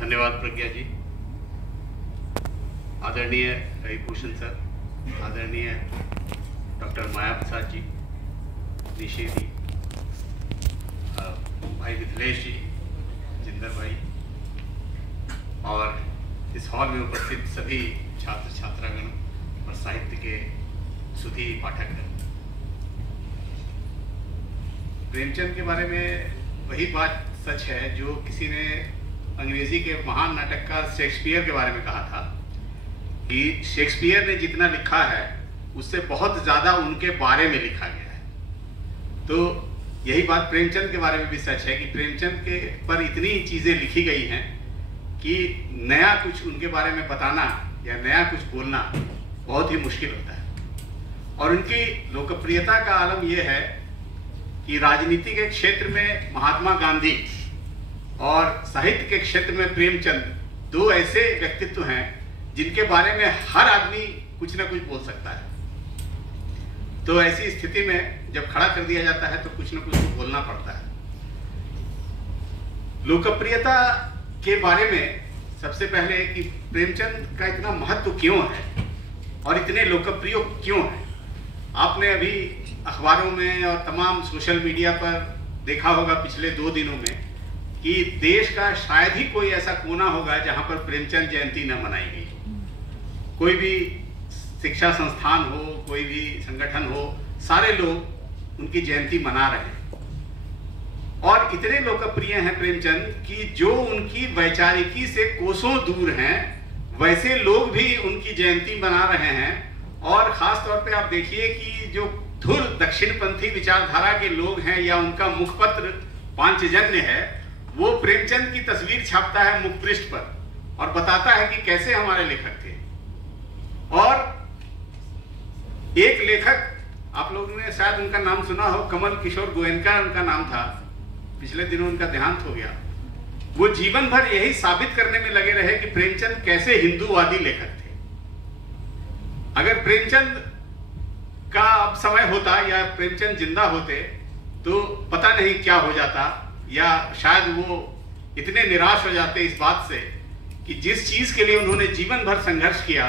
धन्यवाद प्रज्ञा जी। आदरणीय रविभूषण सर, आदरणीय डॉक्टर माया प्रसाद जी, निशी जी, भाई मिथिलेश जी, जिंदर भाई और इस हॉल में उपस्थित सभी छात्र छात्रागण और साहित्य के सुधी पाठकगण। प्रेमचंद के बारे में वही बात सच है जो किसी ने अंग्रेजी के महान नाटककार शेक्सपियर के बारे में कहा था कि शेक्सपियर ने जितना लिखा है उससे बहुत ज्यादा उनके बारे में लिखा गया है। तो यही बात प्रेमचंद के बारे में भी सच है कि प्रेमचंद के पर इतनी चीजें लिखी गई हैं कि नया कुछ उनके बारे में बताना या नया कुछ बोलना बहुत ही मुश्किल होता है। और उनकी लोकप्रियता का आलम यह है कि राजनीति के क्षेत्र में महात्मा गांधी और साहित्य के क्षेत्र में प्रेमचंद दो ऐसे व्यक्तित्व हैं जिनके बारे में हर आदमी कुछ ना कुछ बोल सकता है। तो ऐसी स्थिति में जब खड़ा कर दिया जाता है तो कुछ ना कुछ बोलना पड़ता है। लोकप्रियता के बारे में सबसे पहले कि प्रेमचंद का इतना महत्व क्यों है और इतने लोकप्रिय क्यों है। आपने अभी अखबारों में और तमाम सोशल मीडिया पर देखा होगा पिछले 2 दिनों में कि देश का शायद ही कोई ऐसा कोना होगा जहां पर प्रेमचंद जयंती न मनाई गई। कोई भी शिक्षा संस्थान हो, कोई भी संगठन हो, सारे लोग उनकी जयंती मना रहे हैं। और इतने लोकप्रिय हैं प्रेमचंद कि जो उनकी वैचारिकी से कोसों दूर हैं वैसे लोग भी उनकी जयंती मना रहे हैं। और खास तौर पे आप देखिए कि जो धुर दक्षिणपंथी विचारधारा के लोग हैं या उनका मुखपत्र पांचजन्य है, वो प्रेमचंद की तस्वीर छापता है मुखपृष्ठ पर और बताता है कि कैसे हमारे लेखक थे। और एक लेखक, आप लोगों ने शायद उनका नाम सुना हो, कमल किशोर गोयनका उनका नाम था, पिछले दिनों उनका देहांत हो गया। वो जीवन भर यही साबित करने में लगे रहे कि प्रेमचंद कैसे हिंदूवादी लेखक थे। अगर प्रेमचंद का अब समय होता या प्रेमचंद जिंदा होते तो पता नहीं क्या हो जाता, या शायद वो इतने निराश हो जाते इस बात से कि जिस चीज के लिए उन्होंने जीवन भर संघर्ष किया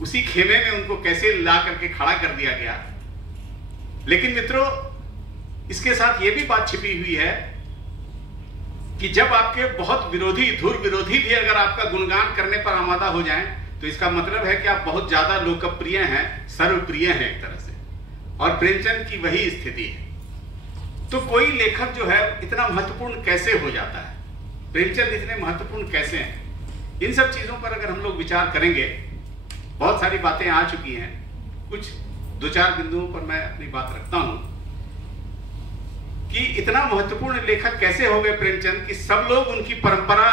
उसी खेमे में उनको कैसे ला करके खड़ा कर दिया गया। लेकिन मित्रों, इसके साथ ये भी बात छिपी हुई है कि जब आपके बहुत विरोधी, धुर विरोधी भी अगर आपका गुणगान करने पर आमादा हो जाएं तो इसका मतलब है कि आप बहुत ज्यादा लोकप्रिय हैं, सर्वप्रिय हैं एक तरह से। और प्रेमचंद की वही स्थिति है। तो कोई लेखक जो है इतना महत्वपूर्ण कैसे हो जाता है, प्रेमचंद इतने महत्वपूर्ण कैसे हैं, इन सब चीजों पर अगर हम लोग विचार करेंगे, बहुत सारी बातें आ चुकी हैं, कुछ 2-4 बिंदुओं पर मैं अपनी बात रखता हूं कि इतना महत्वपूर्ण लेखक कैसे हो गए प्रेमचंद कि सब लोग उनकी परंपरा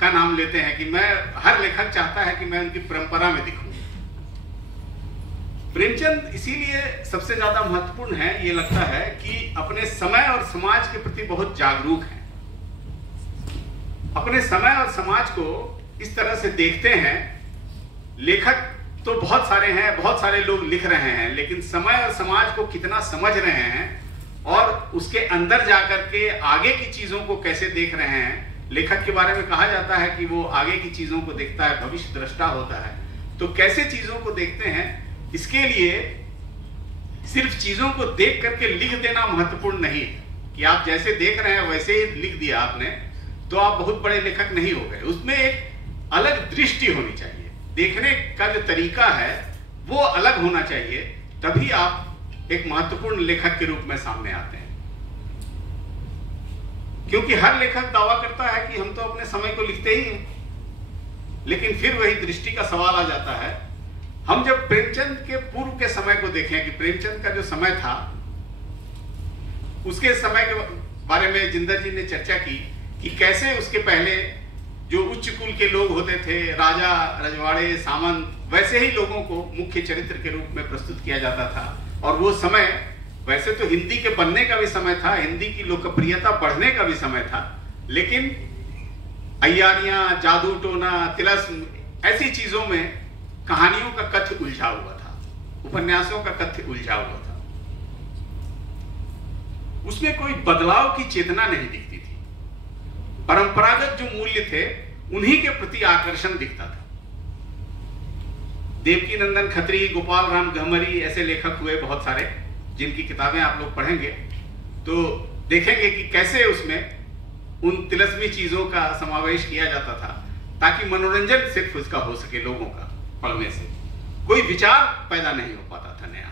का नाम लेते हैं कि हर लेखक चाहता है कि मैं उनकी परंपरा में दिखूं। प्रेमचंद इसीलिए सबसे ज्यादा महत्वपूर्ण है, ये लगता है कि अपने समय और समाज के प्रति बहुत जागरूक हैं। अपने समय और समाज को इस तरह से देखते हैं। लेखक तो बहुत सारे हैं, बहुत सारे लोग लिख रहे हैं, लेकिन समय और समाज को कितना समझ रहे हैं और उसके अंदर जाकर के आगे की चीजों को कैसे देख रहे हैं। लेखक के बारे में कहा जाता है कि वो आगे की चीजों को देखता है, भविष्य दृष्टा होता है। तो कैसे चीजों को देखते हैं, इसके लिए सिर्फ चीजों को देख करके लिख देना महत्वपूर्ण नहीं है कि आप जैसे देख रहे हैं वैसे ही लिख दिया आपने तो आप बहुत बड़े लेखक नहीं हो गए। उसमें एक अलग दृष्टि होनी चाहिए, देखने का जो तरीका है वो अलग होना चाहिए, तभी आप एक महत्वपूर्ण लेखक के रूप में सामने आते हैं। क्योंकि हर लेखक दावा करता है कि हम तो अपने समय को लिखते ही हैं, लेकिन फिर वही दृष्टि का सवाल आ जाता है। हम जब प्रेमचंद के पूर्व के समय को देखें कि प्रेमचंद का जो समय था उसके समय के बारे में जिंदर जी ने चर्चा की कि कैसे उसके पहले जो उच्च कुल के लोग होते थे, राजा रजवाड़े सामंत, वैसे ही लोगों को मुख्य चरित्र के रूप में प्रस्तुत किया जाता था। और वो समय वैसे तो हिंदी के बनने का भी समय था, हिंदी की लोकप्रियता बढ़ने का भी समय था, लेकिन अय्यारियां, जादू टोना, तिलस्म, ऐसी चीजों में कहानियों का कथ्य उलझा हुआ था, उपन्यासों का कथ्य उलझा हुआ था। उसमें कोई बदलाव की चेतना नहीं दिखती थी। परंपरागत जो मूल्य थे उन्हीं के प्रति आकर्षण दिखता था। देवकी नंदन खत्री, गोपाल राम गहमरी ऐसे लेखक हुए बहुत सारे, जिनकी किताबें आप लोग पढ़ेंगे तो देखेंगे कि कैसे उसमें उन तिलस्मी चीजों का समावेश किया जाता था ताकि मनोरंजन सिर्फ उसका हो सके, लोगों का पढ़ने से कोई विचार पैदा नहीं हो पाता था नया।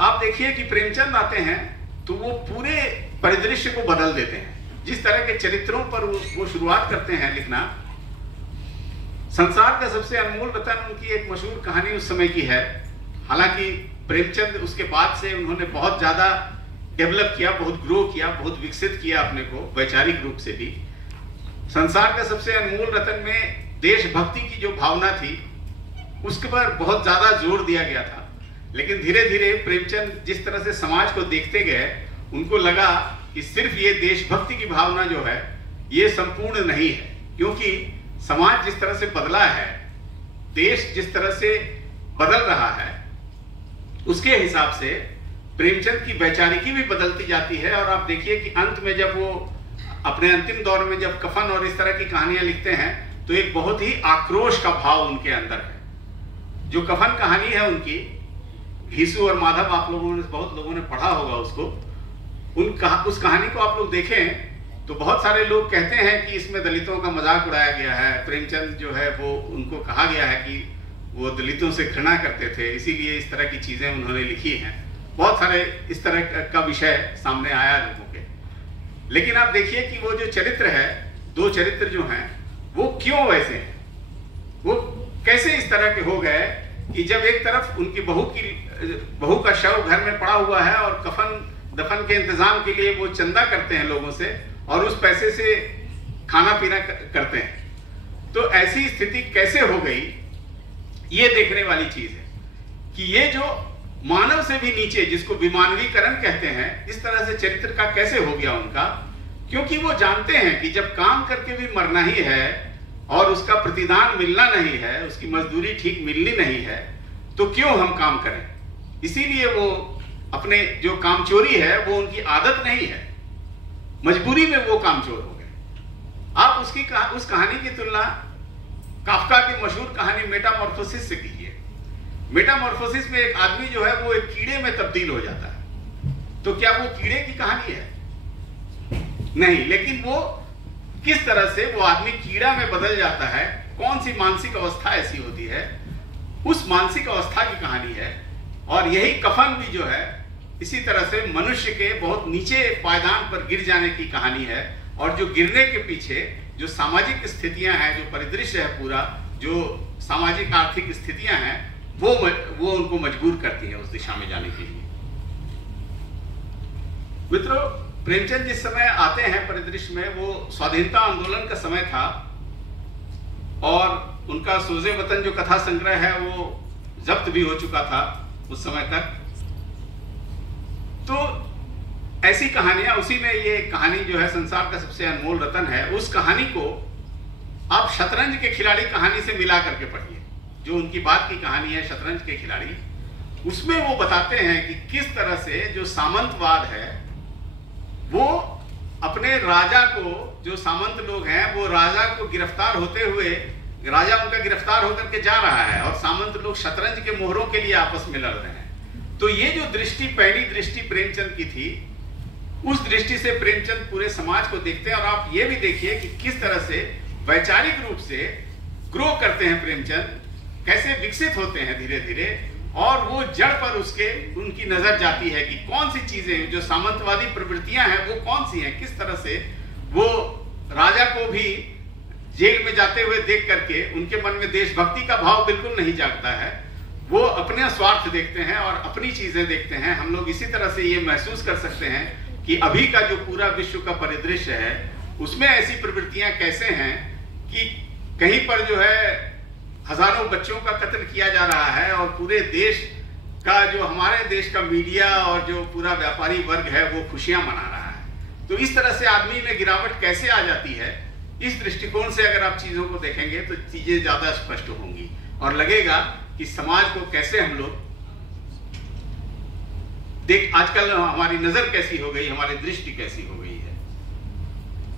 आप देखिए कि प्रेमचंद आते हैं तो वो पूरे परिदृश्य को बदल देते हैं। जिस तरह के चरित्रों पर वो शुरुआत करते हैं लिखना, संसार का सबसे अनमोल रतन उनकी एक मशहूर कहानी उस समय की है। हालांकि प्रेमचंद उसके बाद से उन्होंने बहुत ज्यादा डेवलप किया, बहुत ग्रो किया, बहुत विकसित किया अपने को वैचारिक रूप से भी। संसार का सबसे अनमोल रतन में देशभक्ति की जो भावना थी उसके पर बहुत ज्यादा जोर दिया गया था। लेकिन धीरे धीरे प्रेमचंद जिस तरह से समाज को देखते गए, उनको लगा कि सिर्फ ये देशभक्ति की भावना जो है ये संपूर्ण नहीं है, क्योंकि समाज जिस तरह से बदला है, देश जिस तरह से बदल रहा है, उसके हिसाब से प्रेमचंद की वैचारिकी भी बदलती जाती है। और आप देखिए कि अंत में जब वो अपने अंतिम दौर में जब कफन और इस तरह की कहानियां लिखते हैं तो एक बहुत ही आक्रोश का भाव उनके अंदर है। जो कफन कहानी है उनकी, घीसू और माधव, आप लोगों ने, बहुत लोगों ने पढ़ा होगा उसको। उस कहानी को आप लोग देखें तो बहुत सारे लोग कहते हैं कि इसमें दलितों का मजाक उड़ाया गया है। प्रेमचंद जो है वो, उनको कहा गया है कि वो दलितों से घृणा करते थे, इसीलिए इस तरह की चीजें उन्होंने लिखी हैं। बहुत सारे इस तरह का विषय सामने आया लोगों के। लेकिन आप देखिए कि वो जो चरित्र है, दो चरित्र जो हैं, वो क्यों वैसे हैं, वो कैसे इस तरह के हो गए कि जब एक तरफ उनकी बहू का शव घर में पड़ा हुआ है और कफन दफन के इंतजाम के लिए वो चंदा करते हैं लोगों से और उस पैसे से खाना पीना करते हैं, तो ऐसी स्थिति कैसे हो गई, ये देखने वाली चीज है कि ये जो मानव से भी नीचे, जिसको विमानवीकरण कहते हैं, इस तरह से चरित्र का कैसे हो गया उनका। क्योंकि वो जानते हैं कि जब काम करके भी मरना ही है और उसका प्रतिदान मिलना नहीं है, उसकी मजदूरी ठीक मिलनी नहीं है, तो क्यों हम काम करें। इसीलिए वो अपने जो कामचोरी है वो उनकी आदत नहीं है, मजबूरी में वो कामचोर हो गए। आप उस कहानी की तुलना काफका की मशहूर कहानी मेटामॉर्फोसिस से कीजिए। मेटामॉर्फोसिस में एक आदमी जो है वो एक कीड़े में तब्दील हो जाता है। तो क्या वो कीड़े की कहानी है? नहीं, लेकिन वो किस तरह से वो आदमी कीड़ा में बदल जाता है, कौन सी मानसिक अवस्था ऐसी होती है, उस मानसिक अवस्था की कहानी है। और यही कफन भी जो है इसी तरह से मनुष्य के बहुत नीचे पायदान पर गिर जाने की कहानी है। और जो गिरने के पीछे जो सामाजिक स्थितियां हैं, जो परिदृश्य है पूरा, जो सामाजिक आर्थिक स्थितियां हैं, वो उनको मजबूर करती है उस दिशा में जाने के लिए। मित्रों, प्रेमचंद जिस समय आते हैं परिदृश्य में, वो स्वाधीनता आंदोलन का समय था और उनका सोजे वतन जो कथा संग्रह है वो जब्त भी हो चुका था उस समय तक। तो ऐसी कहानियां, उसी में ये कहानी जो है संसार का सबसे अनमोल रतन है, उस कहानी को आप शतरंज के खिलाड़ी कहानी से मिला करके पढ़िए। जो उनकी बात की कहानी है शतरंज के खिलाड़ी, उसमें वो बताते हैं कि किस तरह से जो सामंतवाद है वो अपने राजा को, जो सामंत लोग हैं, वो राजा को गिरफ्तार होते हुए, राजा उनका गिरफ्तार होकर के जा रहा है और सामंत लोग शतरंज के मोहरों के लिए आपस में लड़ रहे हैं। तो ये जो दृष्टि, पहली दृष्टि प्रेमचंद की थी, उस दृष्टि से प्रेमचंद पूरे समाज को देखते हैं। और आप ये भी देखिए कि किस तरह से वैचारिक रूप से ग्रो करते हैं प्रेमचंद, कैसे विकसित होते हैं धीरे धीरे। और वो जड़ पर उनकी नजर जाती है कि कौन सी चीजें, जो सामंतवादी प्रवृत्तियां हैं, वो कौन सी हैं, किस तरह से वो राजा को भी जेल में जाते हुए देख करके उनके मन में देशभक्ति का भाव बिल्कुल नहीं जागता है। वो अपने स्वार्थ देखते हैं और अपनी चीजें देखते हैं। हम लोग इसी तरह से ये महसूस कर सकते हैं कि अभी का जो पूरा विश्व का परिदृश्य है उसमें ऐसी प्रवृत्तियां कैसे हैं कि कहीं पर जो है हजारों बच्चों का कत्ल किया जा रहा है और पूरे देश का, जो हमारे देश का मीडिया और जो पूरा व्यापारी वर्ग है वो खुशियां मना रहा है। तो इस तरह से आदमी में गिरावट कैसे आ जाती है, इस दृष्टिकोण से अगर आप चीजों को देखेंगे तो चीजें ज्यादा स्पष्ट होंगी और लगेगा कि समाज को कैसे हम लोग आजकल हमारी नजर कैसी हो गई, हमारी दृष्टि कैसी हो गई है।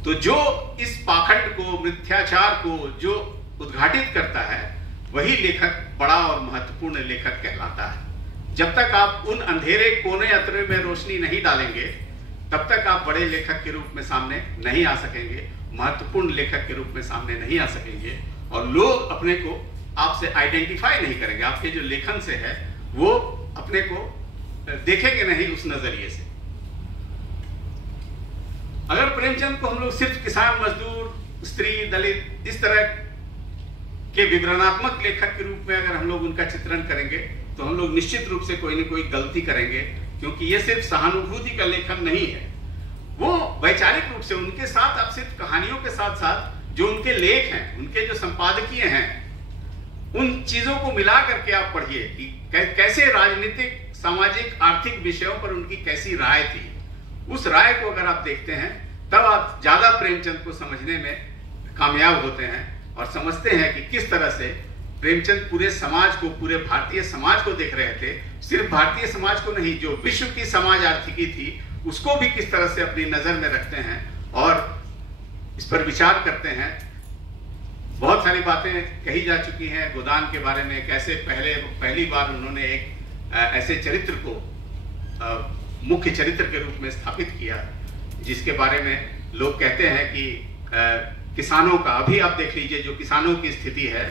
तो जो इस पाखंड को, मिथ्याचार को जो उद्घाटित करता है, वही लेखक बड़ा और महत्वपूर्ण लेखक कहलाता है। जब तक आप उन अंधेरे कोने अतरे में रोशनी नहीं डालेंगे, तब तक आप बड़े लेखक के रूप में सामने नहीं आ सकेंगे, महत्वपूर्ण लेखक के रूप में सामने नहीं आ सकेंगे, और लोग अपने को आपसे आइडेंटिफाई नहीं करेंगे। आपके जो लेखन से है वो अपने को देखेंगे नहीं उस नजरिए से। अगर प्रेमचंद को हम लोग सिर्फ किसान, मजदूर, स्त्री, दलित, इस तरह के विवरणात्मक लेखक के रूप में अगर हम लोग उनका चित्रण करेंगे, तो हम लोग निश्चित रूप से कोई न कोई गलती करेंगे, क्योंकि ये सिर्फ सहानुभूति का लेखन नहीं है। वो वैचारिक रूप से उनके साथ आप सिर्फ कहानियों के साथ साथ जो उनके लेख हैं, उनके जो संपादकीय हैं, उन चीजों को मिला करके आप पढ़िए कि कैसे राजनीतिक, सामाजिक, आर्थिक विषयों पर उनकी कैसी राय थी। उस राय को अगर आप देखते हैं, तब आप ज्यादा प्रेमचंद को समझने में कामयाब होते हैं और समझते हैं कि किस तरह से प्रेमचंद पूरे समाज को, पूरे भारतीय समाज को देख रहे थे। सिर्फ भारतीय समाज को नहीं, जो विश्व की समाज आर्थिकी थी उसको भी किस तरह से अपनी नजर में रखते हैं और इस पर विचार करते हैं। बहुत सारी बातें कही जा चुकी हैं गोदान के बारे में, कैसे पहली बार उन्होंने एक ऐसे चरित्र को मुख्य चरित्र के रूप में स्थापित किया, जिसके बारे में लोग कहते हैं कि किसानों का, अभी आप देख लीजिए जो किसानों की स्थिति है,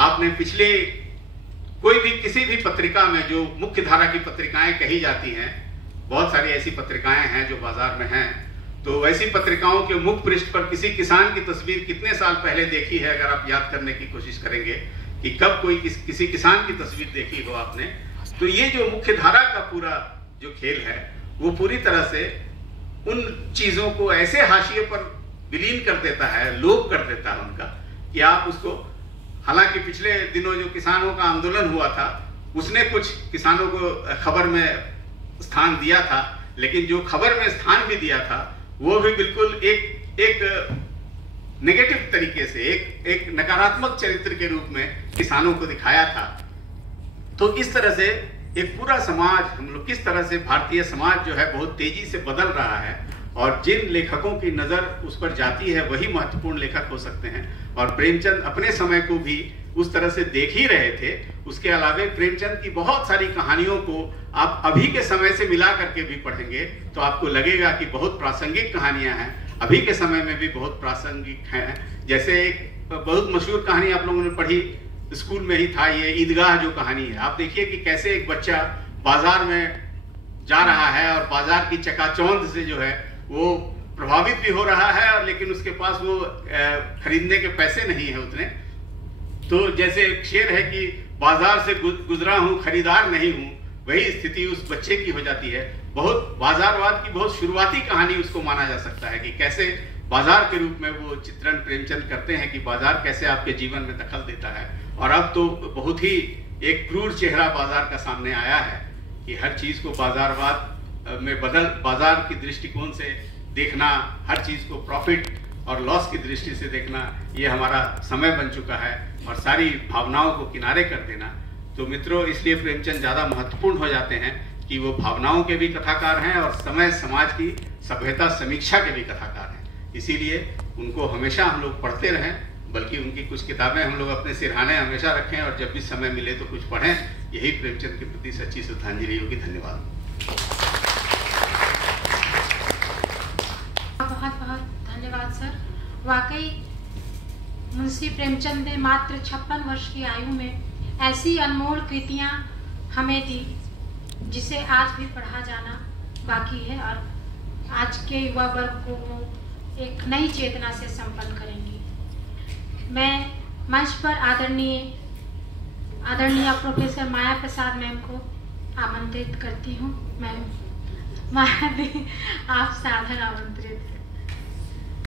आपने पिछले कोई भी किसी भी पत्रिका में, जो मुख्य धारा की पत्रिकाएं कही जाती हैं, बहुत सारी ऐसी पत्रिकाएं हैं जो बाजार में हैं, तो वैसी पत्रिकाओं के मुख्य पृष्ठ पर किसी किसान की तस्वीर कितने साल पहले देखी है, अगर आप याद करने की कोशिश करेंगे कि कब कोई किसी किसान की तस्वीर देखी हो आपने, तो ये जो मुख्य धारा का पूरा जो खेल है वो पूरी तरह से उन चीजों को ऐसे हाशिए पर विलीन कर देता है, लोप कर देता है उनका, कि आप उसको, हालांकि पिछले दिनों जो किसानों का आंदोलन हुआ था उसने कुछ किसानों को खबर में स्थान दिया था, लेकिन जो खबर में स्थान भी दिया था वो भी बिल्कुल एक नेगेटिव तरीके से, एक नकारात्मक चरित्र के रूप में किसानों को दिखाया था। तो इस तरह से एक पूरा समाज, हम लोग किस तरह से भारतीय समाज जो है बहुत तेजी से बदल रहा है, और जिन लेखकों की नजर उस पर जाती है वही महत्वपूर्ण लेखक हो सकते हैं। और प्रेमचंद अपने समय को भी उस तरह से देख ही रहे थे। उसके अलावा प्रेमचंद की बहुत सारी कहानियों को आप अभी के समय से मिला करके भी पढ़ेंगे तो आपको लगेगा कि बहुत प्रासंगिक कहानियां हैं, अभी के समय में भी बहुत प्रासंगिक हैं। जैसे एक बहुत मशहूर कहानी आप लोगों ने पढ़ी, स्कूल में ही था, ये ईदगाह जो कहानी है। आप देखिए कि कैसे एक बच्चा बाजार में जा रहा है और बाजार की चकाचौंध से जो है वो प्रभावित भी हो रहा है, और लेकिन उसके पास वो खरीदने के पैसे नहीं है उतने। तो जैसे एक शेर है कि बाजार से गुजरा हूं, खरीदार नहीं हूं, वही स्थिति उस बच्चे की हो जाती है। बहुत बाजारवाद की बहुत शुरुआती कहानी उसको माना जा सकता है कि कैसे बाजार के रूप में वो चित्रण प्रेमचंद करते हैं कि बाजार कैसे आपके जीवन में दखल देता है। और अब तो बहुत ही एक क्रूर चेहरा बाजार का सामने आया है कि हर चीज को बाजारवाद में बाजार की दृष्टिकोण से देखना, हर चीज को प्रॉफिट और लॉस की दृष्टि से देखना, ये हमारा समय बन चुका है, और सारी भावनाओं को किनारे कर देना। तो मित्रों, इसलिए प्रेमचंद ज्यादा महत्वपूर्ण हो जाते हैं कि वो भावनाओं के भी कथाकार हैं और समय समाज की सभ्यता समीक्षा के भी कथाकार हैं। इसीलिए उनको हमेशा हम लोग पढ़ते रहें, बल्कि उनकी कुछ किताबें हम लोग अपने सिरहाने हमेशा रखें, और जब भी समय मिले तो कुछ पढ़ें। यही प्रेमचंद के प्रति सच्ची श्रद्धांजलि होगी। धन्यवाद। बहुत बहुत धन्यवाद सर। वाकई मुंशी प्रेमचंद ने मात्र 56 वर्ष की आयु में ऐसी अनमोल कृतियां हमें दी, जिसे आज भी पढ़ा जाना बाकी है, और आज के युवा वर्ग को वो एक नई चेतना से संपन्न करेंगी। मैं मंच पर आदरणीय प्रोफेसर माया प्रसाद मैम को आमंत्रित करती हूँ। मैम, माया दी, आप सादर आमंत्रित।